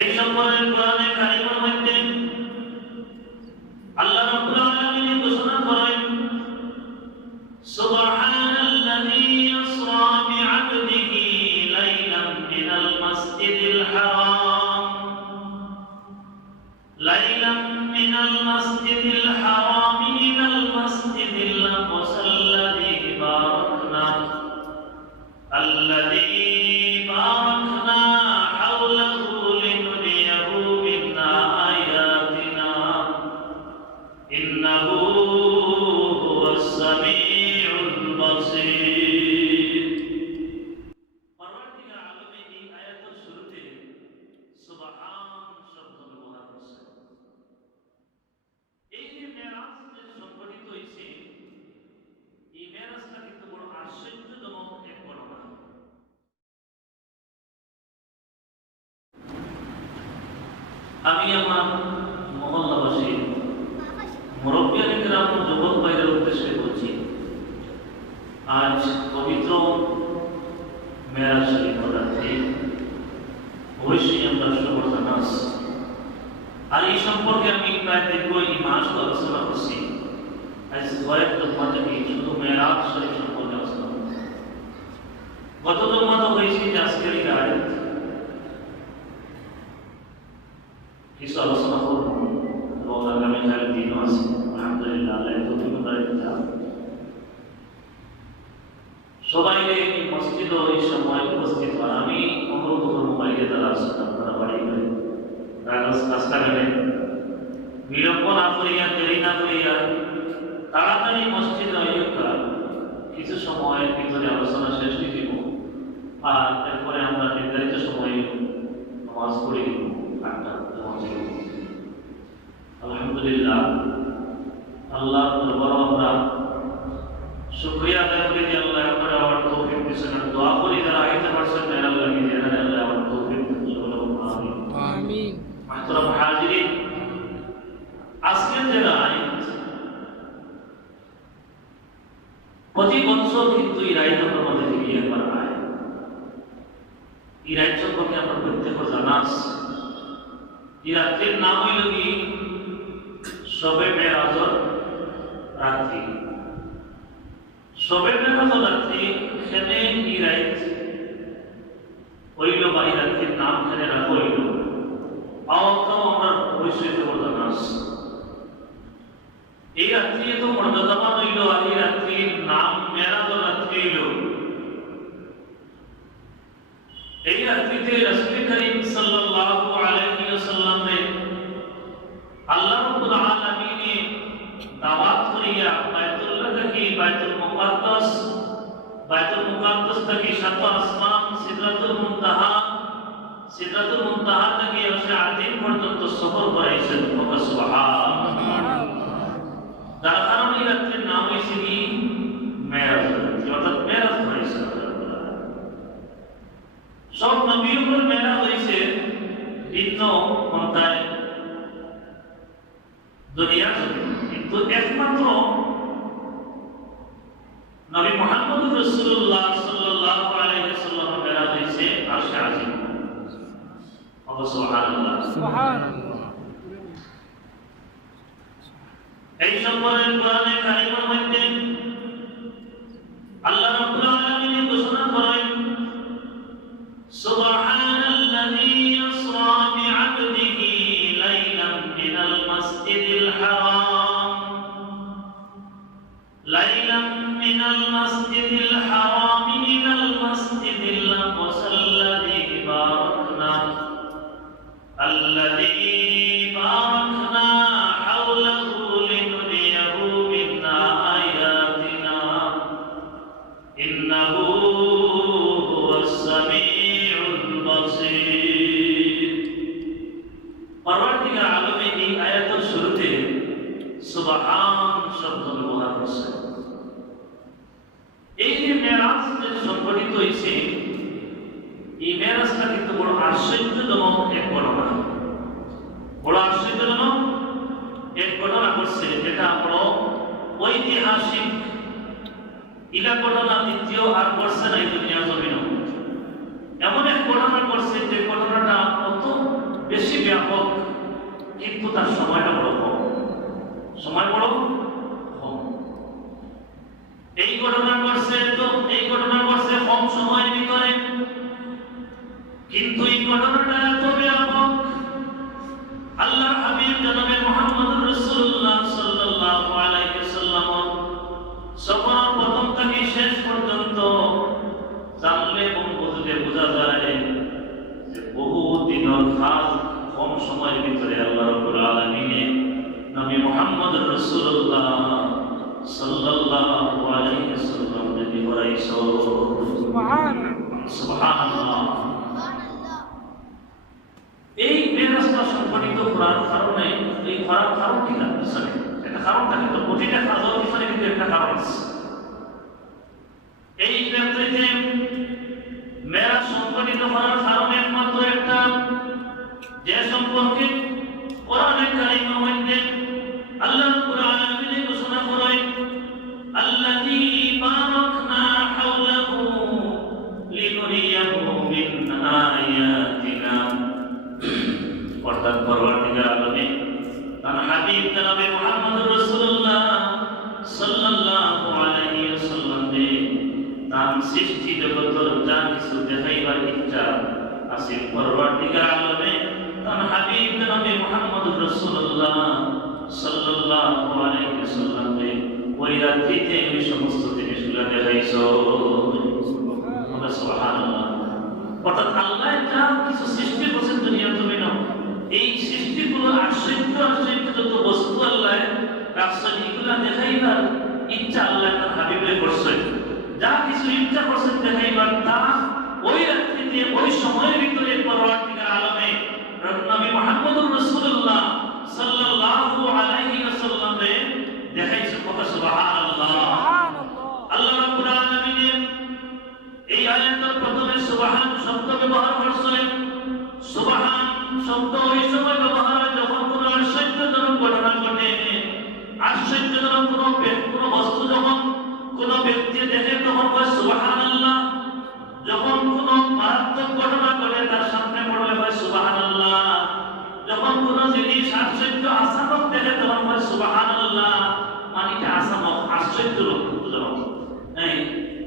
এই সম্পর্কে কোরআনে কারিমের মধ্যে আল্লাহ রাব্বুল আলামিন ঘোষণা করেন সুবহানাল্লাযী ইসরা বি'আবদিহি লাইলাম মিনাল মাসজিদিল হারাম ইলাল মাসজিদিল আকসাল্লাযী বারাকনা হাওলাহু লিনুরিয়াহু মিন আয়াতিনা ইন্নাহু হুয়াস সামিউল বাসীর। পরবর্তীকালে আলমে এই আয়াতের শুরুতে সুবহান শব্দ ব্যবহার করছে। এই যে মেরাজ যে সংঘটিত হয়েছে, এই মেরাজটা কিন্তু বড় আশ্চর্যজনক এক ঘটনা। আমি আমার মহল্লাবাসী মুরব্বিয়ানে কেরাম যুবক ভাইদের উদ্দেশ্যে বলছি, আজ পবিত্র মেরাজ শরীফ রাত্রি, অবশ্যই আমরা শুভ নামাজ। আর এই সম্পর্কে আমি প্রায় দীর্ঘ এই মাস আলোচনা করছি। আজ কয়েক জুম্মা থেকে শুধু মেরাজ শরীফ সম্পর্কে আলোচনা করছি। গত জুম্মা তো হয়েছে যে আজকের এই আয়াত কিছু আলোচনা করব এবং আগামীকাল দিনও আছে। আলহামদুলিল্লাহ, আল্লাহ তৌফিক দান করেন। সবাই এই মসজিদ ও এই সময় উপস্থিত হন। আমি অনুরোধ করব বাইরে যারা আছেন আপনারা বাড়ি করে রাস্তাঘাটে বিলম্ব না করিয়া, দেরি না করিয়া তাড়াতাড়ি মসজিদে আইয়ুকা কিছু সময়ের ভিতরে আলোচনা শেষ দিয়ে দিব। আর এরপরে আমরা নির্ধারিত সময়ে নামাজ পড়ে দিব। আলহামদুলিল্লাহ, আল্লাহ দরবারে আমরা শুকরিয়া আদায় করি যে আল্লাহ আমাদের আবার তৌফিক দিয়েছেন। দোয়া করি যারা আইতে পারছেন না, আল্লাহ কি জানেন, আল্লাহ আবার তৌফিক দিন। আমিন আমিন। মাহতারাম হাজিরিন, আজকের যে রাত, প্রতি বছর কিন্তু এই রাত আমরা মধ্যে থেকে একবার আয়। এই রাত সম্পর্কে আমরা প্রত্যেক জানা আছে। এই রাত্রির নাম হইল কি শবে মেরাজের রাত্রি। শবে মেরাজের রাত্রি এখানে এই রাত হইল বা এই রাত্রির নাম এখানে রাখা হইল। আওতাও আমরা অবশ্যই জানা আছে। এই রাত্রি এত মর্যাদাবান হইল, আর এই রাত্রির নাম মেরাজের রাত্রি হইল। এই রাত্রিতে রাসূল করিম সাল্লাল্লাহু আলাইহি ওয়াসাল্লাম আল্লাহ রাব্বুল আলামিন দাওয়াত করিয়া বাইতুল্লাহ থেকে বাইতুল মুকাদ্দাস থেকে সাত আসমান সিদরাতুল মুনতাহা থেকে এসে আদিন পর্যন্ত সফর করাইছেন। সুবহানাল্লাহ। যার কারণে এই রাত্রির নাম হয়েছে কি মেরাজ, অর্থাৎ মেরাজ করেছেন। সব নবীর মেরাজ হয়েছে ভিন্ন পন্থায় দুনিয়ার জন্য, কিন্তু একমাত্র নবী মুহাম্মদ রাসূলুল্লাহ সাল্লাল্লাহু আলাইহি ওয়াসাল্লাম মেরাজ হয়েছে আরশে আজিম। সুবহানাল্লাহ সুবহানাল্লাহ। এই সম্পর্কে কোরআনে কারিমের মধ্যে আল্লাহ রাব্বুল আলামিন ঘোষণা করেন সুবহানাল্লাযী ইসরা বি'আবদিহি লাইলাম মিনাল মাসজিদিল হারাম ইলাল মাসজিদিল আকসাল্লাযী বারাকনা হাওলাহু লিনুরিয়াহু মিন আয়াতিনা ইন্নাহু হুয়াস সামিউল বাসীর। পরবর্তীকালে আলমে এই আয়াতের শুরুতে সুবহান শব্দ ব্যবহার করছে। এই যে মেরাজ যে সংঘটিত হয়েছে, এই মেরাজটা কিন্তু বড় আশ্চর্যজনক এক ঘটনা। বড় আশ্চর্যজনক এক ঘটনা ঘটছে, যেটা বড় ঐতিহাসিক। ইলা ঘটনা দ্বিতীয় আর ঘটছে না এই দুনিয়ার জমিনে। এমন এক ঘটনা ঘটছে যে ঘটনাটা অত বেশি ব্যাপক, কিন্তু তার সময়টা বড় কম, সময় বড় কম। এই ঘটনা ঘটছে কম সময়ের ভিতরে, কিন্তু এই ঘটনাটা এত ব্যাপক। আল্লাহর হাবিব জনাবে মুহাম্মদুর রাসূলুল্লাহ সাল্লাল্লাহু আলাইহি ওয়াসাল্লাম সফর প্রথম থেকে শেষ পর্যন্ত জানলে এবং বুঝলে বোঝা যায় যে বহু দিনের কাজ কম সময়ের ভিতরে আল্লাহ রাব্বুল আলামিন নবী মুহাম্মদুর রাসূলুল্লাহ সাল্লাল্লাহু আলাইহি ওয়াসাল্লাম কে বলাইছো সুবহানাল্লাহ। এই বেরাস্তা সংগঠিত করার কারণে এই করার কারণ কি না, একটা কারণ থাকে তো, প্রতিটা কাজের পিছনে কিন্তু একটা কারণ আছে। এই ক্ষেত্রে মেরাজ সংগঠিত করার কারণ একমাত্র একটা, যে সম্পর্কে কোরআনে কারীমের মধ্যে আল্লাহ রাব্বুল আলামিন ঘোষণা করেন আল্লাযী বারাকনা হাওলাহু লিনুরিয়াহু মিন আয়াতিনা। অর্থাৎ পরবর্তীকার আলমে তার হাবিব জনাবে মুহাম্মদুর রাসূলুল্লাহ সাল্লাল্লাহু আলাইহি ওয়াসাল্লাম কে তার সৃষ্টি জগতের যা কিছু দেখাইবার ইচ্ছা আছে, পরবর্তীকার আলমে তার হাবিব জনাবে মুহাম্মদুর রাসূলুল্লাহ সাল্লাল্লাহু আলাইহি ওয়াসাল্লাম কে ওই রাত্রিতে ওই সমস্ত জিনিসগুলো দেখাইছো। সুবহানাল্লাহ। অর্থাৎ আল্লাহ যা কিছু সৃষ্টি করেছেন দুনিয়ার জমিনে, এই সৃষ্টিগুলোর আশ্চর্য যত বস্তু আল্লাহ রাখছেন, এগুলা দেখাইবার ইচ্ছা আল্লাহ তার হাবিবে করছেন। যা কিছু ইচ্ছা করছেন দেখাইবার, তা ওই রাত্রিতে ওই সময়ের ভিতরে পরবর্তীকার আলমে নবী মুহাম্মদুর রাসূলুল্লাহ সাল্লাল্লাহু আলাইহি ওয়াসাল্লাম দেখাইছে। কথা সুবহানাল্লাহ। আল্লাহ রাব্বুল আলামিন এই আয়াতের প্রথমে সুবহান শব্দ ব্যবহার করেছেন। সুবহান শব্দ ওই সময় ব্যবহার হয় যখন কোন আশ্চর্যজনক ঘটনা ঘটে, আশ্চর্যজনক কোন বস্তু যখন কোন ব্যক্তি দেখে তখন হয় সুবহানাল্লাহ। যখন কোন মারাত্মক ঘটনা ঘটে তার সামনে পড়লে হয় সুবহানাল্লাহ। যখন কোন জিনিস আশ্চর্য আসামক দেখে তখন হয় সুবহানাল্লাহ। মানে এটা আসামক আশ্চর্যজনক।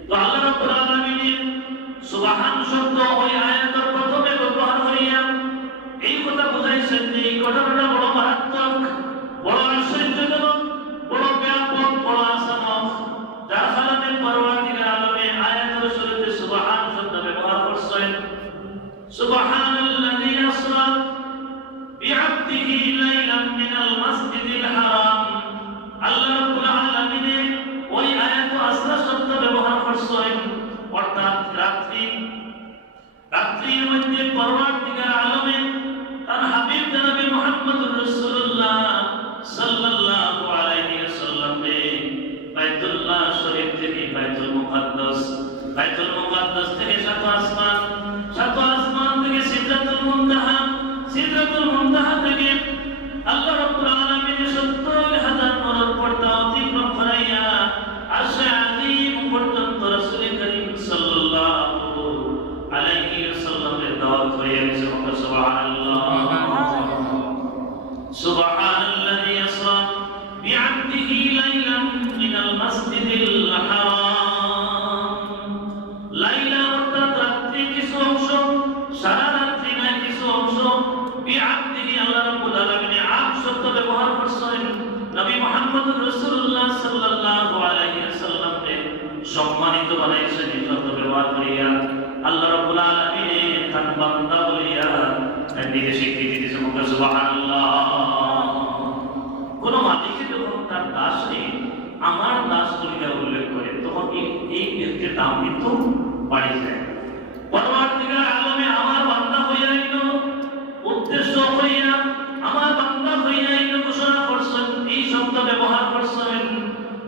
তো আল্লাহ রাব্বুল আলামিন সুবহান শব্দ ওই আয়াতের প্রথমে ব্যবহার করিয়া এই কথা বুঝাইছেন যে এই ঘটনাটা বড় মারাত্মক, বড় আশ্চর্যজনক, বড় ব্যাপক, বড় আসামক, যার কারণে পরবর্তীকার আলমে আয়াতের শুরুতে সুবহান শব্দ ব্যবহার করছেন। সুবহানাল্লাযী আসরা বিআবদিহি লাইলাম মিনাল মাসজিদিল হারাম। আল্লাহ রাব্বুল আলামিন ওই আয়াতে আসরা শব্দ ব্যবহার করছেন, অর্থাৎ রাত্রির মধ্যে পরবর্তীকার আলমে তার হাবিব জনাবে মুহাম্মদুর রাসূলুল্লাহ সাল্লাল্লাহু আলাইহি ওয়াসাল্লাম বাইতুল্লাহ শরীফ থেকে বাইতুল মুকাদ্দাস থেকে সাত আসমান থেকে সিদরাতুল মুনতাহা থেকে আল্লাহ রাব্বুল আলামিন ৭০,০০০ নূরের পর্দা অতিক্রম করাইয়া আরশে আযীম পর্যন্ত রাসূল করিম সাল্লাল্লাহু আলাইহি ওয়াসাল্লামের দাওয়াত হয়ে গেছে। সুবহানাল্লাহ। সুবহানাল্লাযী আসরা বিআবদিহি লাইলাম মিনাল মাসজিদিল হারাম। লাইলা অর্থাৎ রাত্রি কিছু অংশ, সারা রাত্রি নয় কিছু অংশ। বিআবদিহি আল্লাহ রাব্বুল আলামিন আব শব্দ ব্যবহার করছেন। নবী মুহাম্মদুর রাসূলুল্লাহ সাল্লাল্লাহু আলাইহি ওয়াসাল্লামকে সম্মানিত বানাইছেন এই শব্দ ব্যবহার করিয়া। আল্লাহ রাব্বুল আলামিন তার বান্দা বলিয়া নিজে স্বীকৃতি দিয়েছেন। সুবহানাল্লাহ। কোন মালিক যখন তার দাসকে আমার দাস বলিয়া উল্লেখ করে তখন এই ব্যক্তির দাম কিন্তু বাড়ি যায়। পরবর্তীকার আলমে আমার বান্দা হইয়া আইল উদ্দেশ্য হইয়া আমার বান্দা হইয়া আইল ঘোষণা করছেন, এই শব্দ ব্যবহার করছেন।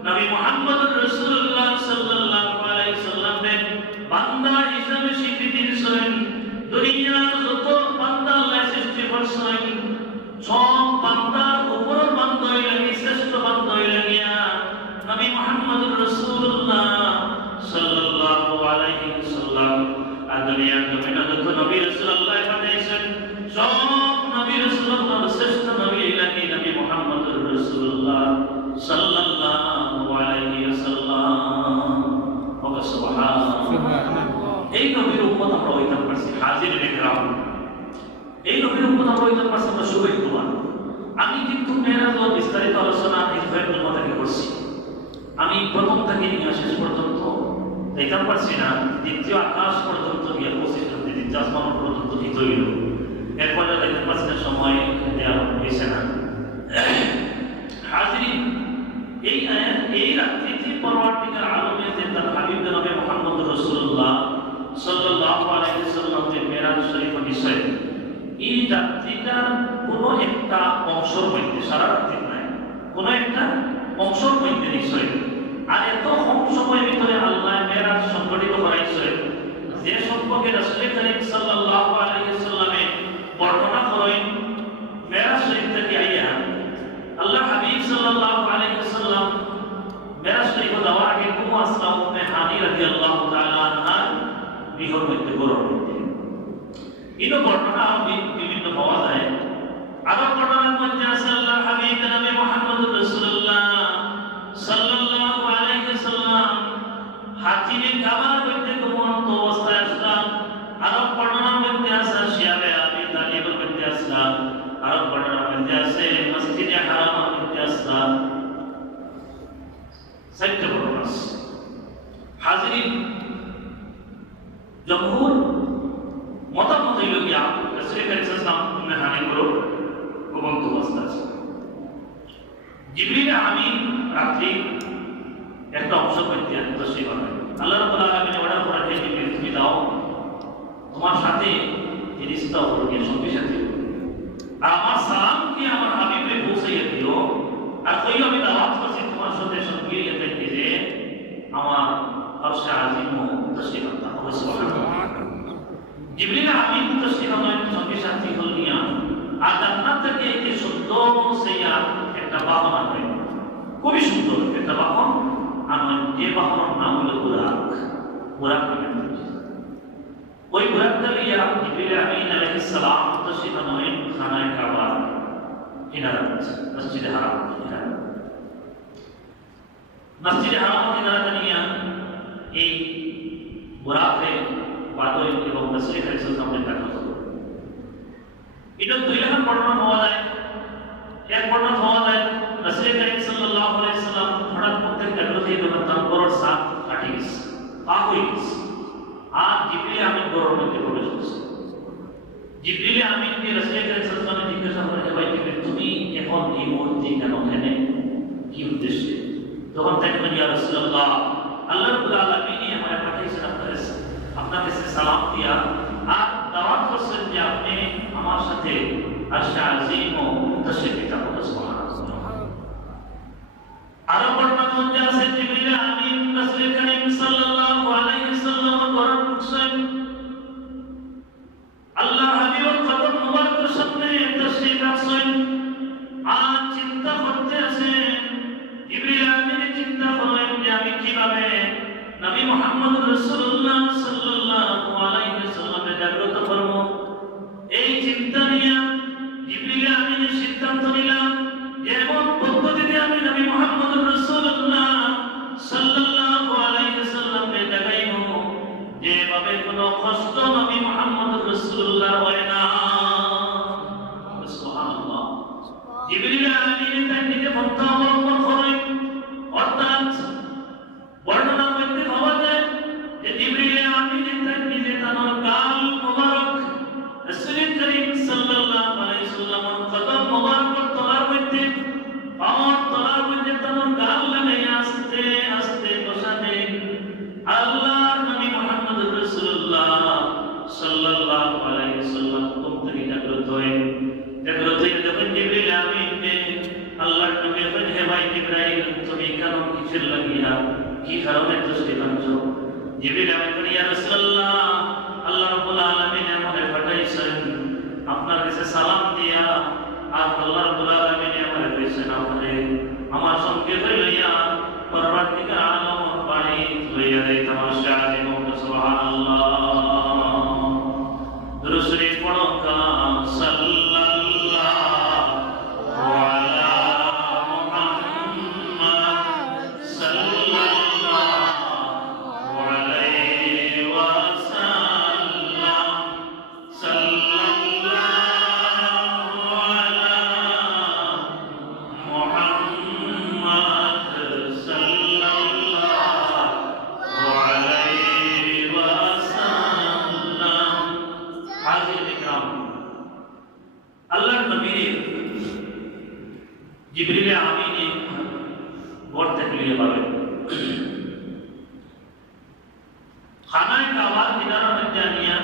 নবী মুহাম্মদুর রাসূলুল্লাহ সাল্লাল্লাহু আলাইহি ওয়াসাল্লামের বান্দা হিসাবে স্বীকৃতি দিয়েছেন। দুনিয়ার যত বান্দা আল্লাহ সৃষ্টি করছেন সব বান্দার উপর বান্দা হইয়া শ্রেষ্ঠ বান্দা হইয়া গিয়া নবী মুহাম্মদুর রাসূলুল্লাহ সাল্লাল্লাহু আলাইহি ওয়াসাল্লাম সাল্লাল্লাহু আলাইহি ওয়াসাল্লাম। ওয়া সুবহানাল্লাহ। এই নবীর উম্মত আমরা হইতে পারছি, হাজিরিন ইকরাম, এই নবীর উম্মত আমরা হইতে পারছি, আমরা সৌভাগ্যবান। আমি কিন্তু মেরাজ ও বিস্তারিত আলোচনা এই কয়েকদিন মাথাকে করছি। আমি প্রথম থেকে নিয়ে শেষ পর্যন্ত যাইতে পারছি না, দ্বিতীয় আকাশ পর্যন্ত গিয়ে পৌঁছেছিলাম, দ্বিতীয় আসমান পর্যন্ত কি তৈরি, এরপরে যাইতে পারছি না, সময় দেওয়া হয়েছে না। হাজিরিন, এই আয়াত এই রাত্রিতে পরওয়ারদিগার আলমে যে তার হাবিব জনাবে মুহাম্মদ রাসূলুল্লাহ সাল্লাল্লাহু আলাইহি ওয়াসাল্লাম যে মেরাজ শরীফ বিষয়, এই রাত্রিটা কোনো একটা অংশের মধ্যে, সারা রাত্রি নয়, কোনো একটা অংশের মধ্যে নিশ্চয়। আর এত কম সময়ের ভিতরে আল্লাহ মেরাজ সংগঠিত করাইছে, যে সম্পর্কে রাসূল করিম সাল্লাল্লাহু আলাইহি ওয়াসাল্লামে বর্ণনা করেন। মেরাজ শরীফ থেকে আইয়া আল্লাহ হাবিব সাল্লাল্লাহু আলাইহি ওয়াসাল্লাম মেরাজ শরীফ যাওয়ার আগে কুমু আসলাম উম্মে হানি রাদিয়াল্লাহু তাআলা আনহা বিহর মধ্যে গরম মধ্যে ইনো বর্ণনা বিভিন্ন পাওয়া যায়। আরো বর্ণনার মধ্যে আছে আল্লাহ হাবিব জনাবে মুহাম্মদুর রাসূলুল্লাহ সাল্লাল্লাহু আলাইহি ওয়াসাল্লাম হাতিমে কাবার মধ্যে ঘুমন্ত অবস্থায় আসলাম। আরো বর্ণনার মধ্যে আছে শিয়াবে আবি তালিবের মধ্যে আসলাম। আরো বর্ণনার মধ্যে আছে মসজিদে হারামের মধ্যে আসলাম। সাইতে বর্ণনা হাজিরিন, জমহুর মতামত হইল গিয়া রাসূল করিম সাল্লাল্লাহু আলাইহি ওয়াসাল্লাম হানি করো ঘুমন্ত অবস্থায় আছে। জিবরিল আমিন রাত্রি একটা অংশ করতে তশরিফ আনেন। আল্লাহ রাব্বুল আলামিন অর্ডার করেন, হে জিবরিল তুমি দাও, তোমার সাথে ফেরেশতা হলো গিয়ে সঙ্গে সাথে, আর আমার সালাম কি আমার হাবিবে পৌঁছাইয়া দিও। আর কইও আমি দাওয়াত করছি তোমার সাথে সঙ্গে যেতে যে আমার আরশে আজিম তশরিফ আনতা। সুবহানাল্লাহ। জিবরিল আমিন তশরিফ আনেন সঙ্গে সাথে হল নিয়া, আর জান্নাত থেকে এই সুন্দর সেইয়া একটা বাহন আনেন, খুবই সুন্দর একটা বাহন আনেন, যে বাহনের নাম হলো বুরাক। বুরাক নামের ওই বুরাকটা লিয়া জিবরিল আমিন আলাইহিস সালাম তশরিফ আনেন খানায়ে কাবা কিনারা, মসজিদে হারাম কিনারা। মসজিদে হারাম কিনারা নিয়া এই বুরাকে বাদই এবং রাসূল করিম সাল্লাল্লাহু আলাইহি ওয়াসাল্লাম দেখা হলো। এটা দুই রকম বর্ণনা পাওয়া যায়। এক বর্ণনা পাওয়া যায় রাসূল করিম সাল্লাল্লাহু আলাইহি ওয়াসাল্লাম হঠাৎ করতে জাগ্রত হয়ে গেলেন, তার বড় সাপ কাটি গেছে, পা হয়ে গেছে, আর জিবরিল আমিন ঘরের মধ্যে প্রবেশ করছে। জিবরিল আমিনকে রাসূল করিম সাল্লাল্লাহু আলাইহি ওয়াসাল্লাম জিজ্ঞাসা করেন, হে ভাই জিবরিল, তুমি এখন এই মুহূর্তে কেন এখানে, কি উদ্দেশ্যে? তখন তাকে বলেন, ইয়া রাসূলুল্লাহ, আল্লাহ রাব্বুল আলামিন আমাকে পাঠিয়েছেন আপনার কাছে সালাম দিয়া, আর দাওয়াত করছেন যে আপনি আমার সাথে আরশে আজিম ও তশরিফ দিতে হবে। সুবহানাল্লাহ। আরো বর্ণনা মধ্যে আছে জিবরিল আমিন রাসূল করিম সাল্লাল্লাহু আলাইহি ওয়াসাল্লাম ঘরে ঢুকছেন, আল্লাহ হাবিবের কদম মুবারকের সামনে তশরিফ রাখছেন, আর চিন্তা করতে আছেন। জিবরিল আমিন চিন্তা করেন যে আমি কিভাবে নবী মুহাম্মদ রাসূলুল্লাহ সাল্লাল্লাহু আলাইহি ওয়াসাল্লামকে জাগ্রত করব। এই চিন্তা নিয়ে জিবরিল আমিন সিদ্ধান্ত নিলাম যে এমন পদ্ধতিতে আমি নবী মুহাম্মদ রাসূলুল্লাহ সাল্লাল্লাহু আলাইহি ওয়াসাল্লামকে জাগাইব যেভাবে কোনো কষ্ট নবী মুহাম্মদ রাসূলুল্লাহ হয় না। সুবহানাল্লাহ। জিবরিল আমিন তার নিজে পন্থা অবলম্বন করেন, অর্থাৎ বর্ণনা মধ্যে পাওয়া যায় যে জিবরিল আমিন তার নিজে তার গাল মোবারক রাসূল করিম সাল্লাল্লাহু আলাইহি ওয়াসাল্লামের কদম মোবারক তলার মধ্যে, পাওয়ার তলার মধ্যে তার গাল লাগাইয়া আস্তে আস্তে বসাতেন। আল্লাহর নবী মুহাম্মদ রাসূলুল্লাহ সাল্লাল্লাহু আলাইহি ওয়াসাল্লাম ঘুম থেকে জাগ্রত হয়ে যখন জিবরিল আমিনকে আল্লাহর নবী বলেন, হে ভাই জিবরাইল, তুমি কেন কিসের লাগিয়া কি কারণে তশরিফ আনছো? জিবরিল আমিন বলেন, ইয়া রাসূলুল্লাহ, আল্লাহ রাব্বুল আলামিন আমাকে পাঠাইছেন আপনার কাছে সালাম দিয়া, আর আল্লাহ রাব্বুল আলামিন আমাকে কইছেন আপনি আমার সঙ্গে লইয়া পরবর্তীকার আলম পানি লইয়া যাইতে আমার সাথে। সুবহানাল্লাহ। দুরূদ শরীফ পড়ো, সাল্লাল্লাহু আলা মুহাম্মাদ আল্লাহর নবী জিবরিল আমিনে ঘর থেকে নিয়ে পাবেন খানায় কাবার কিনারা মধ্যে আনিয়া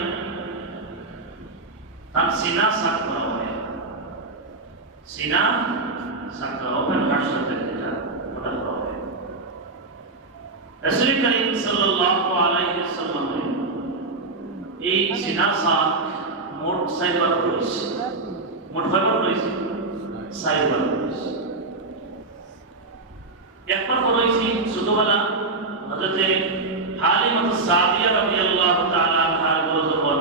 তার সিনা সাফ করা হয় সিনা সাফ করা ওপেন হার্ট সাথে যেটা ওটা করা হয় রাসূল করিম সাল্লাল্লাহু আলাইহি ওয়াসাল্লাম এই সিনা সাফ মোট সাইবার করেছে মোট কয়বার করেছে সাইবার করেছে একবার করেছি ছোটবেলা হযরতে হালিমা সাদিয়া রাদিয়াল্লাহু তাআলা আনহার যখন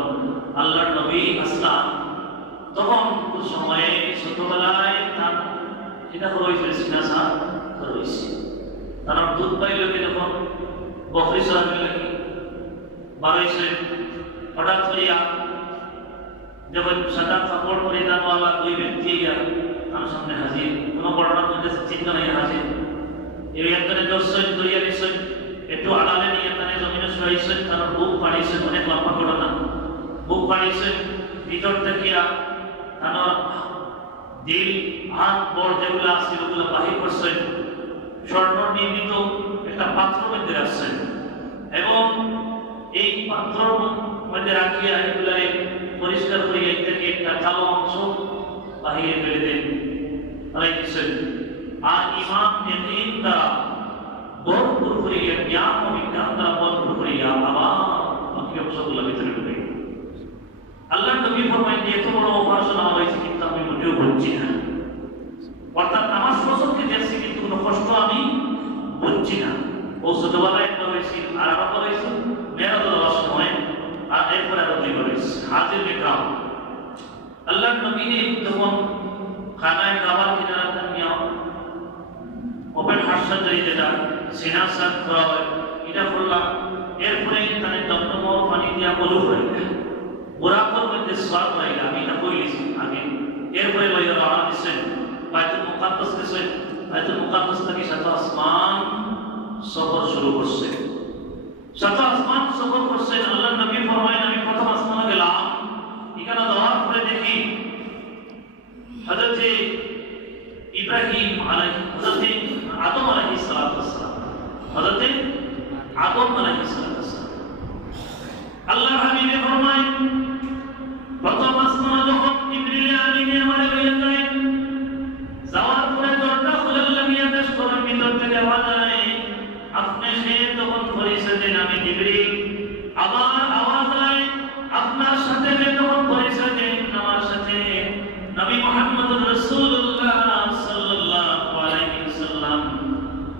আল্লাহর নবী আসলাম তখন ওই সময়ে ছোটবেলায় তার এটা করেছে সিনাসা করেছে তার দুধ পাইল কি যখন বকরি সাহেবের লাগি বাড়াইছে হঠাৎ করিয়া যখন সাদা কাপড় পরিধানওয়ালা দুই ব্যক্তি তার সামনে হাজির কোনো বর্ণনার মধ্যে চিহ্ন নেই হাজির এই একজনে দর্শন দরিয়া দিচ্ছেন একটু আড়ালে নিয়ে তারা জমিনে শুয়াইছেন তার বুক পাড়িয়েছেন অনেক লম্বা ঘটনা বুক পাড়িয়েছেন ভিতর থেকে তার দিল হাত বড় যেগুলো আছে ওগুলো বাহির করছেন স্বর্ণ নির্মিত একটা পাত্র মধ্যে রাখছেন এবং এই পাত্র মধ্যে রাখিয়া এগুলো পরিষ্কার করিয়া থেকে একটা কালো অংশ বাহিরে ফেলে দেন তারাই দিচ্ছেন আর ইমাম নেতিন দ্বারা ভরপুর করিয়া জ্ঞান ও বিজ্ঞান দ্বারা ভরপুর করিয়া আবার বাকি অংশগুলো ভিতরে ঢুকে আল্লাহ নবী ফরমায় যে এত বড় উপাসনা হয়েছে কিন্তু আমি মোটেও বুঝছি না অর্থাৎ আমার শ্বশুরকে দেখছি কিন্তু কোনো কষ্ট আমি বুঝছি না ও ছোটবেলায় একটা হয়েছিল আর আবার হয়েছিল মেয়েরা দেওয়ার সময় আর এরপরে আরো দুইবার হয়েছে হাজির বিক্রাম আল্লাহ নবী যখন খানায় খাবার কিনারা নিয়ে ওপেন হার্ট সার্জারি যেটা সিনা সাফ করা হয় এটা করলাম এরপরে তাদের দমদমর পানি দিয়া বলু হয়ে বুরাকর মধ্যে সোয়াল করাইলা আমি এটা কইলিছি আগে এরপরে লইয়া রওনা দিছেন বাইতুল মুকাদ্দাস গেছেন বাইতুল মুকাদ্দাস থেকে সাত আসমান সফর শুরু করছে সাত আসমান সফর করছেন আল্লাহ নবী ফরমায়েন আমি প্রথম আসমানে গেলাম এখানে যাওয়ার পরে দেখি হযরত ইব্রাহিম হযরত আদম আলাইহিস সালাম হযরত আদম আলাইহিস সালাম আল্লাহ হাবিব ফরমায় প্রথম আসমানে যখন জিবরিল আমিন আমারে লইয়া যায় যাওয়ার পরে দরজা খুলে লাগিয়া দেশ করার ভিতর থেকে আওয়াজ আয় আপনি সে তখন পরিচয় দেন আমি জিবরিল আবার আওয়াজ আয় আপনার সাথে তখন পরিচয় দেন আমার সাথে নবী মুহাম্মদুর রাসূলুল্লাহ সাল্লাল্লাহু আলাইহি ওয়াসাল্লাম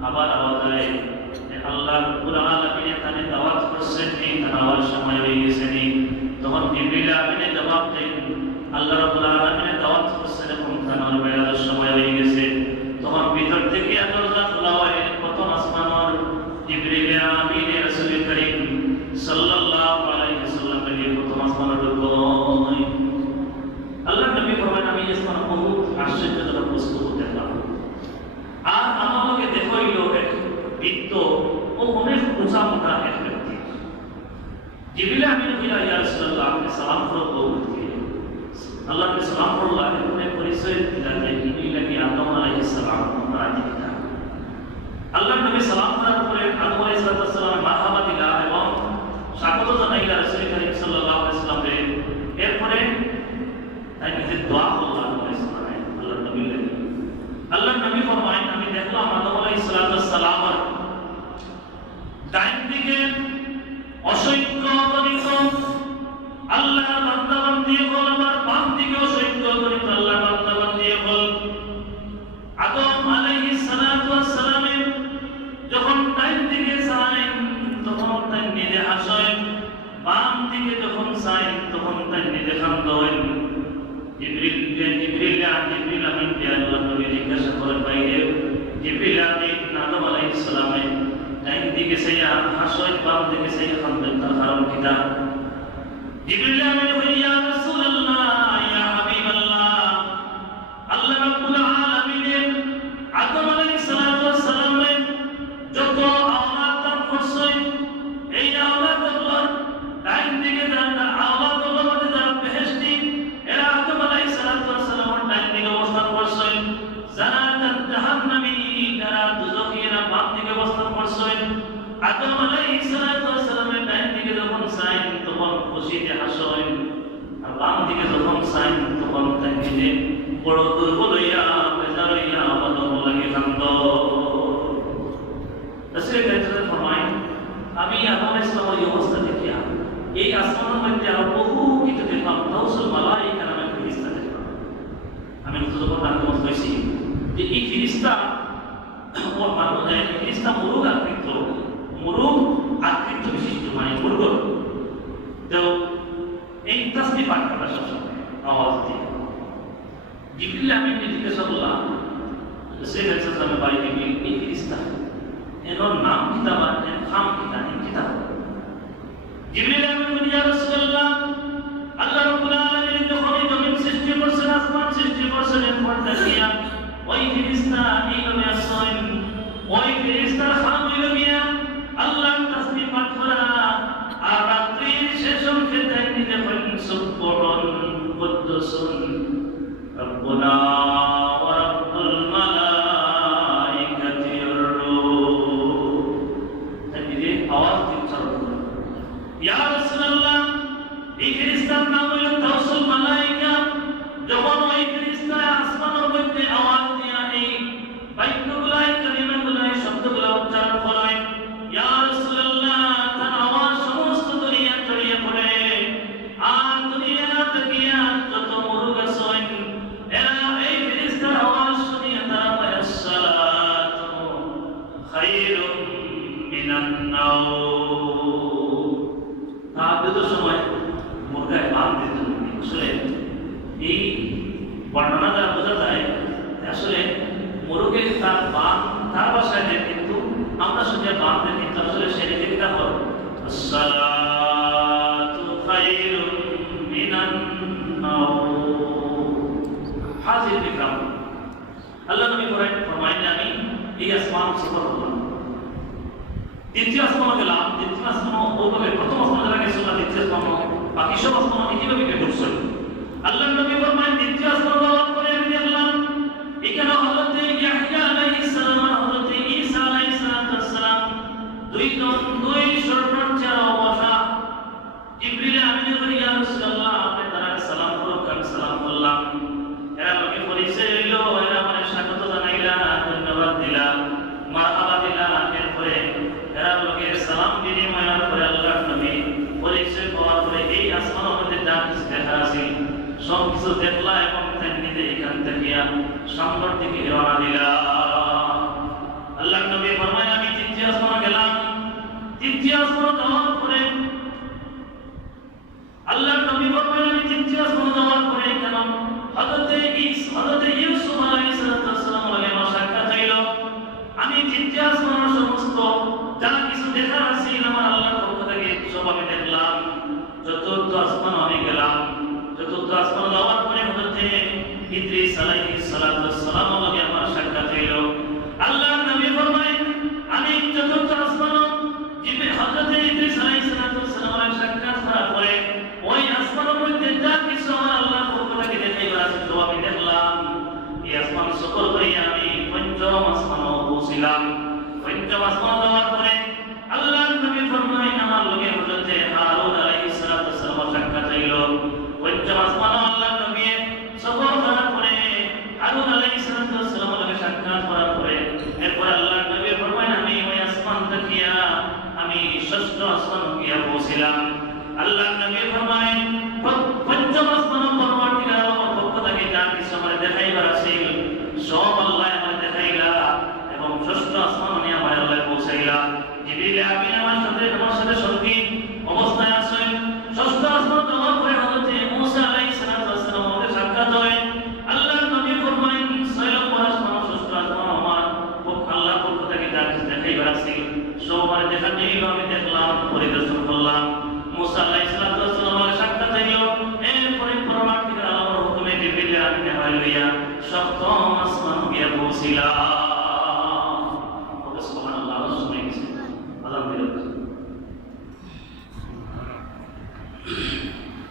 আবার আওয়াজ আয় আল্লাহ রাব্বুল আলামিন এখানে দাওয়াত করছেন এই দাওয়ার সময় হয়ে গেছে তখন জিবরিল আমিন জবাব দেন আল্লাহ রাব্বুল আলামিন দাওয়াত করছেন এবং তার বেলার সময় হয়ে গেছে তখন ভিতর থেকে দরজা খোলা হয় প্রথম আসমানের জিবরিল আমিন রাসূল করিম সাল্লাল্লাহু আলাইহি ওয়াসাল্লাম এর প্রথম আসমানে ঢুকয় আল্লাহ নবী ফরমান আমি আসমান বহুত আশ্চর্যজনক বস্তু দেখলাম আর আমাকে দেখাইলো এক বৃত্ত ও অনেক উঁচা মোটা এক ব্যক্তি জিবরিল আমিন বললেন ইয়া রাসূলুল্লাহ আপনি সালাম করো আল্লাহকে সালাম করলাম এরপরে পরিচয় দিলেন যে জিবরিল কি আদম আলাইহিস সালাম রাজিতা আল্লাহ নবী সালাম করার পরে আদম আলাইহিস সালাম মারহাবা দিলা এবং স্বাগত জানাইলা রাসূল করিম সাল্লাল্লাহু আলাইহি ওয়াসাল্লাম এরপরে তাই নিজের দোয়া করলাম আল্লাহ নবী আল্লাহ নবী ফরমায় আমি দেখলাম আদম আলাইহিস সালাম ডাইন দিকে অসংখ্য গণিত আল্লাহ বান্দাবান্দি হল আবার বাম দিকে অসংখ্য গণিত আল্লাহ বান্দাবান্দি হল আদম আলাইহিস সালামের যখন ডাইন দিকে চায় তখন তাই নিজে হাসেন বাম দিকে যখন চায় তখন তাই নিজে কাঁদেন জিবরিল আমিন আল্লাহ নবী জিজ্ঞাসা করেন বাইরে জিবরিল আমিন আদম আলাইহিস সালামের ডাইন দিকে চাইয়া হাসেন বাম দিকে চাইয়া কাঁদেন তার কারণ কিটা জিবরিল আমিন বলেন ইয়া রাসূলুল্লাহ ইয়া হাবিবাল্লাহ আল্লাহ রাব্বুল আলামিন আদম আলাইহিস সালামের যত আওলাদ দান করছেন এই আওলাদগুলো ডাইন দিকে যারা আওলাদগুলো মধ্যে যারা বেহেশতি এরা আদম আলাইহিস সালাম বড় দুর্বল হইয়া বেজার হইয়া বদম লাগে কান্দ রাসূল কারীম ফরমায় আমি আদম আলাইহিস সালামের এই অবস্থা দেখিয়া এই আসমানের মধ্যে আরো বহু কিছু দেখলাম তাওসুল মালায়েকা নামে ফেরেশতা দেখলাম আমি যখন জানতে পারছি যে এই ফেরেশতা ও মানুষ ফেরেশতা মুরুগ আকৃত বিশিষ্ট মানে মুরুগ তো এই তাসবিহ পাঠ করা সবসময় আওয়াজ দিয়ে জিবরিল আমিন জিজ্ঞাসা করলাম রাসূল সাল্লাল্লাহু আলাইহি ওয়াসাল্লামের বাড়িতে এই ফেরেশতা এর নাম কিতাব আছে খাম কিতাব জিবরিল আমিন বলেন ইয়া রাসূলুল্লাহ আল্লাহ রাব্বুল আলামিন যখন এই জমিন সৃষ্টি করেছেন আসমান সৃষ্টি করেছেন এরপর দেখিয়া ওই ফেরেশতা এইভাবে আসেন ওই ফেরেশতার খাম হইল গিয়া আল্লাহর তাসবিহ পাঠ করা আর রাত্রির শেষ অংশে তিনি যখন সুবহান কুদ্দুসুন রব্বুনা ওয়া রাব্বুল মালাইকাতির রূহ তিনি আওয়াজ দিয়ে উচ্চারণ করেন ইয়া রাসূলুল্লাহ এই ফেরেশতার নাম হলো তাওসুল মালাইকা যখন ওই ফেরেশতা আসমানের মধ্যে আওয়াজ দিয়া এই বাক্যগুলাই কালিমাগুলাই শব্দগুলা উচ্চারণ করেন ইয়া রাসূলুল্লাহ তার আওয়াজ সমস্ত দুনিয়া ছড়িয়ে পড়ে আর দুনিয়া তাকিয়া যত মুরুগ আছেন এরা এই ফেরেশতার আওয়াজ শুনিয়া তারা বলে আসসালাতু খায়রুম মিনান নাওম তাহাজ্জুদের সময় মুরগায় বান দিত আসলে এই বর্ণনা দ্বারা বোঝা যায় আসলে মুরগের তার বান তার বাসায় নেই কিন্তু আমরা শুনে বান দেয় কিন্তু আসলে সে রেখে দিতে হবে আসসালাতু খায়রুম মিনান নাওম হাজির বিক্রম আল্লাহ নবী ফরমায়েন আমি এই আসমান সফর করলাম দ্বিতীয় আসমান গেলাম দ্বিতীয় আসমান ওভাবে প্রথম আসমান যারা গেছিল না দ্বিতীয় আসমান বাকি সব আসমান কিভাবে ঘুরছিল আল্লাহ নবী ফরমায়েন দ্বিতীয় আসমান যাওয়ার পরে আমি দেখলাম এখানে হযরত ইয়াহইয়া আলাইহিস সালাম আর হযরত ঈসা আলাইহিস সালাম দুই সর্বোচ্চের বসা জিবরিল আমিন বলে ইয়া রাসূলুল্লাহ আপনি তারা সালাম করুন আমি সালাম করলাম এরা লোকে পরিচয় হইল এরা মানে স্বাগত জানাইলা ধন্যবাদ দিলা মারহাবা দিলা এরপরে এরা লোকে সালাম বিনিময়ের পরে আল্লাহর নবী পরিচয় পাওয়ার পরে এই আসমানের মধ্যে যা কিছু দেখা আছে সব কিছু দেখলা এবং নিজে এখান থেকে সামনের দিকে রওনা দিলা আল্লাহর নবী ফরমায় আমি তৃতীয় আসমানে গেলাম তৃতীয় আসমানে যাওয়ার পরে আল্লাহর নবী ফরমায় আমি তৃতীয় আসমানে যাওয়ার পরে কেন হযরত ইউসুফ আলাইহিস সালাম আমার সাক্ষাৎ হইল আমি তৃতীয় আসমানের সমস্ত যা কিছু দেখার আছে আমার আল্লাহর পক্ষ থেকে সব আমি দেখলাম চতুর্থ আসমানে আমি গেলাম চতুর্থ আসমানে যাওয়ার পরে হযরত ইদ্রিস আলাইহিস সালাম আমার সাক্ষাৎ হইল আল্লাহর নবী ফরমায় আমি চতুর্থ আসমানে জিবে হযরত ইদ্রিস আলাইহিস সালামের সাক্ষাৎ করার পরে ওই আসমানের মধ্যে যা কিছু আমার আল্লাহর পক্ষ থেকে দেখাইবার আছে সব আমি দেখলাম এই আসমান সফর করে আমি পঞ্চম আসমানে পৌঁছিলাম পঞ্চম আসমানে যাওয়ার পরে আল্লাহর নবী ফরমায় আমার লগে হযরত হারুন আলাইহিস সালামের সাক্ষাৎ হইল পঞ্চম আসমানে আল্লাহর নবী সফর করার পরে হারুন আলাইহিস সালামের লগে সাক্ষাৎ করার পরে এরপর আল্লাহর নবী ফরমায় আমি ওই আসমান থেকে আমি ষষ্ঠ আসমানে গিয়া পৌঁছিলাম আল্লাহর নবী ফরমায় পঞ্চম আসমানে পরবর্তীকালে আমার পক্ষ থেকে যা কিছু আমার দেখাইবার আছে সব আল্লাহ আমার দেখাইলা এবং ষষ্ঠ আসমানে আমার আল্লাহ পৌঁছাইলা জিবরিল আমিন আমার সাথে সঙ্গী অবস্থায় আছেন ষষ্ঠ আসমান যাওয়ার পরে হযরত মুসা আলাইহিস সালামের সাক্ষাৎ হয় আল্লাহর নবী ফরমায়েন ছয় নম্বর আসমান ষষ্ঠ আসমান আমার আল্লাহর পক্ষ থেকে যা কিছু দেখাইবার আছে সব আমার দেখার নিয়ে আমি দেখলাম পরিদর্শন করলাম মুসা আলাইহিস সালামের সাক্ষাৎ হইল এরপরে পরবর্তীকালে আল্লাহর হুকুমে জিবরিল আমিন হইয়া সপ্তম আসমান গিয়া পৌঁছিলা